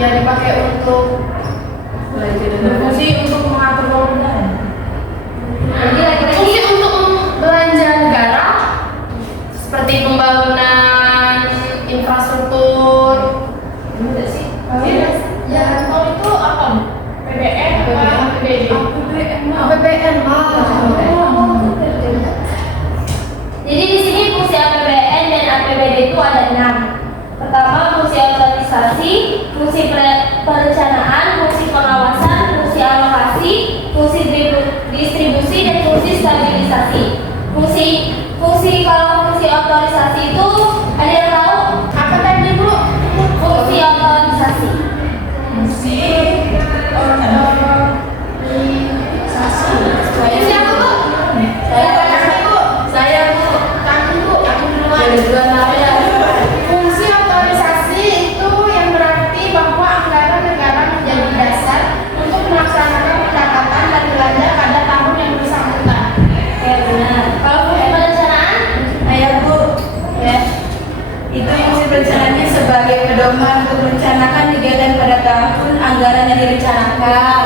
Ya dipakai untuk fungsi untuk mengatur pemerintahan. fungsi untuk belanja negara seperti pembangunan infrastruktur. Enggak sih? Ya, Kalau itu apa? PBN apa APBD? APBN Jadi di sini fungsi APBN dan APBD itu ada 6. Pertama, fungsi otorisasi, fungsi perencanaan, fungsi pengawasan, fungsi alokasi, fungsi distribusi, dan fungsi stabilisasi. Kalau fungsi otorisasi itu ada yang tahu? apa tadi Bu? Fungsi otorisasi. Fungsi Fungsi apa Bu? saya Bu. Kami Bu, aku duluan. Saya. Fungsi otorisasi itu yang berarti bahwa anggaran negara menjadi dasar untuk melaksanakan pendapatan dan belanja pada tahun yang bersangkutan. Ya benar. Kalau fungsi perencanaan? Saya Bu. Ya. Itu fungsi perencanaannya sebagai pedoman untuk merencanakan kegiatan pada tahun anggaran yang direncanakan.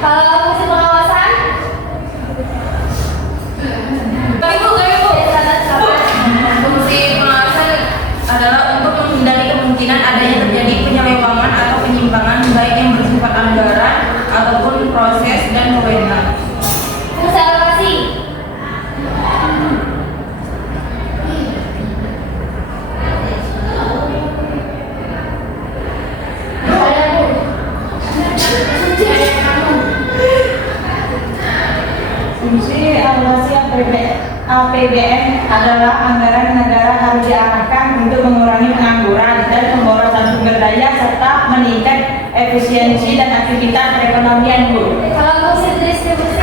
Kalau fungsi pengawasan? Fungsi pengawasan adalah untuk menghindari kemungkinan adanya terjadi penyelewengan atau penyimpangan baik yang bersifat anggaran ataupun proses dan wewenang. Fungsi alokasi? Saya Bu. Fungsi alokasi APBN adalah anggaran negara harus diarahkan untuk mengurangi pengangguran dan pemborosan sumber daya serta meningkat efisiensi dan aktivitas perekonomian Bu. Kalau fungsi distribusi?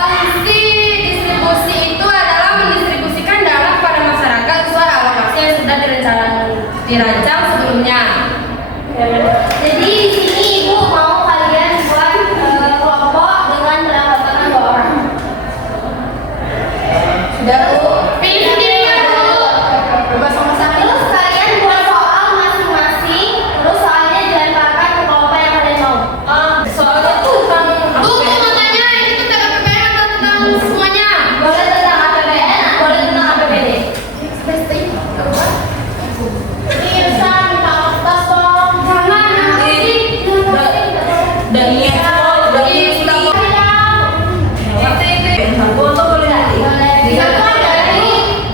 Fungsi distribusi itu adalah mendistribusikan dana kepada masyarakat sesuai alokasi yang sudah dirancang sebelumnya. Jadi di sini Ibu mau kalian buat kelompok dengan beranggotakan 2 orang. Sudah Bu. Pilih sendiri ya Bu. Coba sama-sama. Terus kalian buat soal masing-masing. Terus soalnya dilemparkan ke kelompok yang kalian mau. Soalnya tuh Bu katanya itu tentang APBN atau tentang semuanya? Boleh tentang APBN, boleh tentang APBD. Irsan, minta kertas dong. Jangan nanti. Dan iya,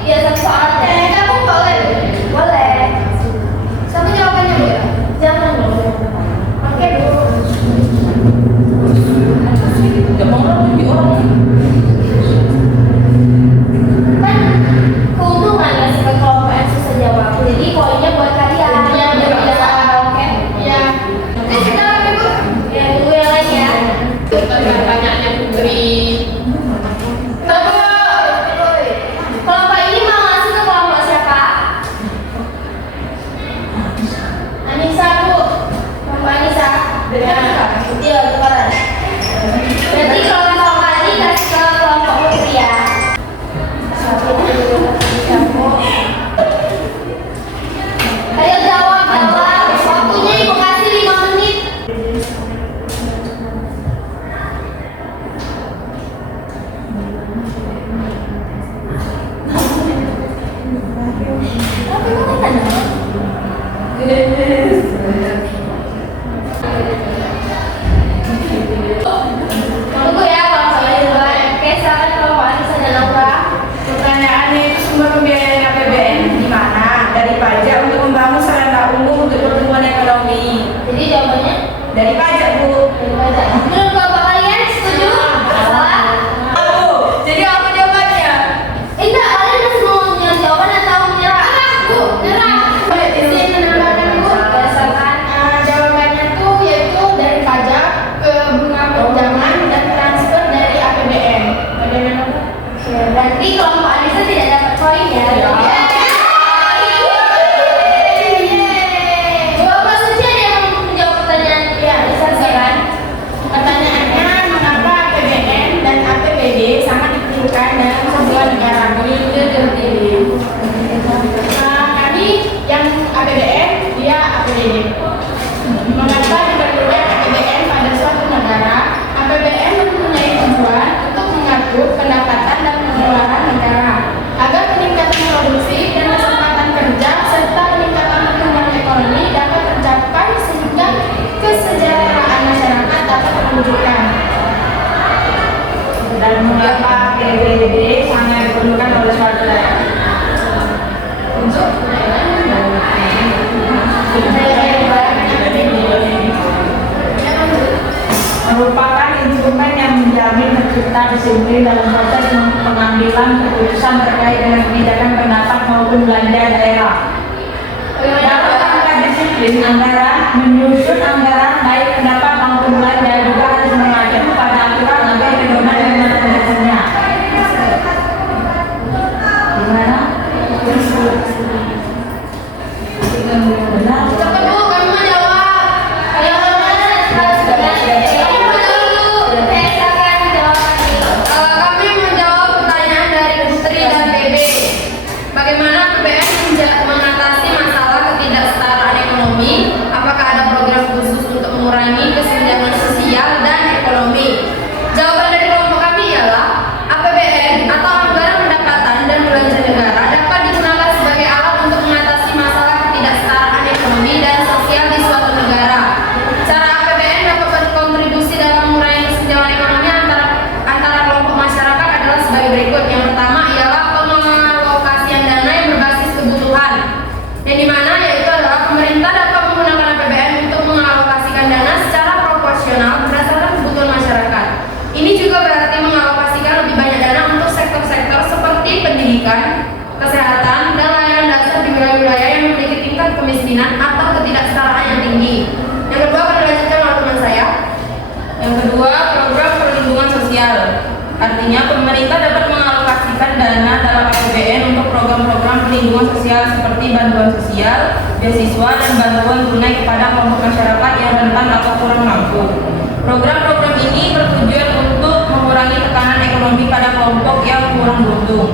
Ya satu soal deh. Kamu boleh. Boleh. Satu jawabannya Bu ya? Jangan dong. Oke Bu. Kan keuntungan ngasih ke kelompok yang susah jawab. Jadi poinnya buat kalian. Iya, Biar betul. bisa oke. Iya. Ini sudah oke Bu. Ya dulu yang lain ya. Banyaknya Putri. Kelompok ini mau ngasih ke kelompok siapa? Anissa Bu. Kelompok Anissa. Iya, tukaran. Berarti kelompok kali kasih ke kelompok Putri ya. Ayo jawab. Waktunya Ibu kasih 5 menit. Tunggu ya kalau saya duluan. Oke, silakan kelompok Anissa dan Laura. Pertanyaannya itu sumber pembiayaan APBN di mana? Dari pajak untuk membangun sarana umum untuk pertumbuhan ekonomi. Jadi jawabannya Dari pajak Bu. dari pajak. Menurut kelompok kalian setuju? Salah? Jadi apa jawabannya? Enggak, kalian masih mau nyari jawaban atau menyerah? Bu, nyerah. Di sini menambahkan Bu. Ya, pengambilan keputusan terkait dengan kebijakan pendapat maupun belanja daerah. Dalam rangka disiplin anggaran, menyusun anggaran baik pendapat maupun belanja juga harus mengacu pada aturan agar pedoman dan landasannya. Gimana? Benar? Cepat Bu, kami mau jawab. Ayo, harus benar. Kamu betul dulu. Saya akan jawab lagi. Kami menjawab pertanyaan dari Putri dan Bebe. Bagaimana APBN mengatasi masalah ketidaksetaraan ekonomi? Apakah ada program khusus untuk mengurangi kesenjangan sosial dan ekonomi? Jawaban dari kelompok kami ialah APBN atau anggaran pendapatan dan belanja negara dapat digunakan sebagai alat untuk mengatasi masalah ketidaksetaraan ekonomi dan sosial di suatu negara. Cara APBN dapat berkontribusi dalam mengurangi kesenjangan ekonomi antara kelompok masyarakat adalah sebagai berikut. Yang pertama ialah pengalokasian dana yang berbasis kebutuhan, yang dimana yaitu adalah pemerintah dapat menggunakan APBN untuk mengalokasikan dana secara proporsional berdasarkan kebutuhan masyarakat. Ini juga berarti mengalokasikan lebih banyak dana untuk sektor-sektor seperti pendidikan, kesehatan, dan layanan dasar di wilayah-wilayah yang memiliki tingkat kemiskinan atau ketidaksetaraan yang tinggi. Yang kedua akan dilanjutkan oleh teman saya. Yang kedua, program perlindungan sosial. Artinya pemerintah dapat mengalokasikan dana dalam APBN untuk program-program perlindungan sosial seperti bantuan sosial, beasiswa, dan bantuan tunai kepada kelompok masyarakat yang rentan atau kurang mampu. Program-program ini bertujuan untuk mengurangi tekanan ekonomi pada kelompok yang kurang beruntung.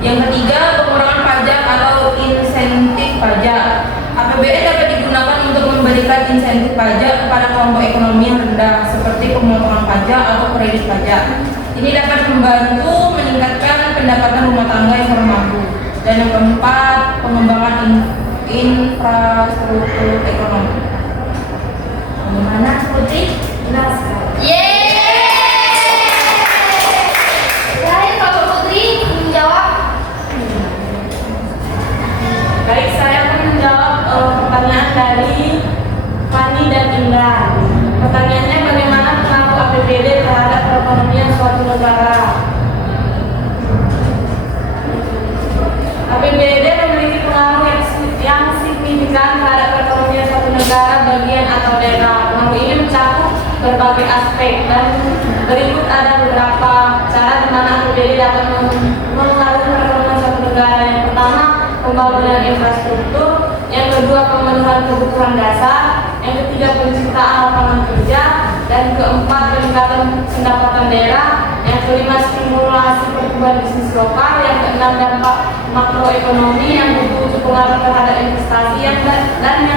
Yang ketiga, pengurangan pajak atau insentif pajak. APBN dapat digunakan untuk memberikan insentif pajak kepada kelompok ekonomi yang rendah seperti pemotongan pajak atau kredit pajak. Ini dapat membantu meningkatkan pendapatan rumah tangga yang kurang mampu. Dan yang keempat, pengembangan infrastruktur ekonomi. Bagaimana Putri? Benar sekali. Baik, Bapak Putri menjawab. Baik, saya akan menjawab pertanyaan dari Fani dan Indra. Pertanyaannya, bagaimana pengaruh APBD terhadap perekonomian suatu negara? APBD memiliki pengaruh yang signifikan terhadap perekonomian suatu negara, bagian atau daerah. Pengaruh ini mencakup berbagai aspek dan berikut ada beberapa cara di mana APBD dapat mengaruhi perekonomian suatu negara. Yang pertama, pembangunan infrastruktur. Yang kedua, pemenuhan kebutuhan dasar. Yang ketiga, penciptaan lapangan kerja. Dan keempat, peningkatan pendapatan daerah. Yang kelima, stimulasi pertumbuhan bisnis lokal. Yang keenam, dampak makroekonomi. Yang ketujuh, pengaruh terhadap investasi. Dan yang